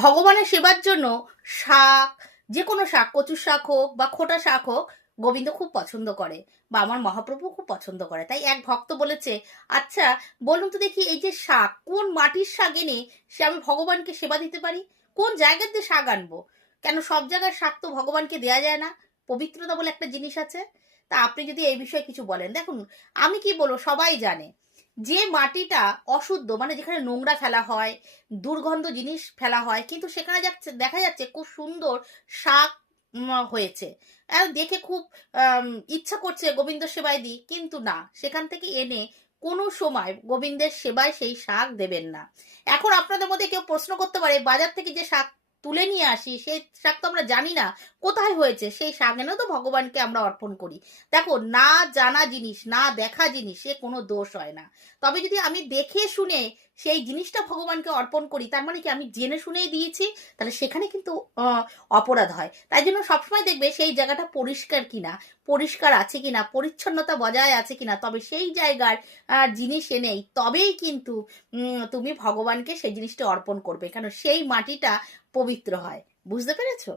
ভগবানের সেবার জন্য শাক, যে কোনো শাক, কচুর শাক হোক বা খোটা শাক হোক, গোবিন্দ খুব পছন্দ করে বা আমার মহাপ্রভু খুব পছন্দ করে। তাই এক ভক্ত বলেছে, আচ্ছা বলুন তো দেখি, এই যে শাক, কোন মাটির শাক এনে সে আমি ভগবানকে সেবা দিতে পারি? কোন জায়গাতে শাক আনবো? কেন সব জায়গার শাক তো ভগবানকে দেয়া যায় না? পবিত্রতা বলে একটা জিনিস আছে। তা আপনি যদি এই বিষয়ে কিছু বলেন। দেখুন, আমি কি বলবো, সবাই জানে যে মাটিটা অশুদ্ধ, মানে যেখানে নোংরা ফেলা হয়, দুর্গন্ধ জিনিস ফেলা হয়, কিন্তু সেখানে দেখা যাচ্ছে খুব সুন্দর শাক হয়েছে। দেখে খুব ইচ্ছা করছে গোবিন্দ সেবায় দিই, কিন্তু না, সেখান থেকে এনে কোনো সময় গোবিন্দের সেবায় সেই শাক দেবেন না। এখন আপনাদের মধ্যে কেউ প্রশ্ন করতে পারে, বাজার থেকে যে শাক তুলে নিয়ে আসি সেই শাক তো আমরা জানি না কোথায় হয়েছে, সেই শাক এনেও তো ভগবানকে আমরা অর্পণ করি। দেখো, না জানা জিনিস, না দেখা জিনিস, সে কোনো দোষ হয় না। তবে যদি আমি দেখে শুনে সেই জিনিসটা ভগবানকে অর্পণ করি, তার মানে কি আমি জেনে শুনেই দিয়েছি, তাহলে সেখানে কিন্তু অপরাধ হয়। তাই জন্য সবসময় দেখবে সেই জায়গাটা পরিষ্কার কিনা, পরিষ্কার আছে কিনা, পরিচ্ছন্নতা বজায় আছে কিনা, তবে সেই জায়গার জিনিস এনেই তবেই কিন্তু তুমি ভগবানকে সেই জিনিসটা অর্পণ করবে, কেন সেই মাটিটা পবিত্র হয়। বুঝতে পেরেছো?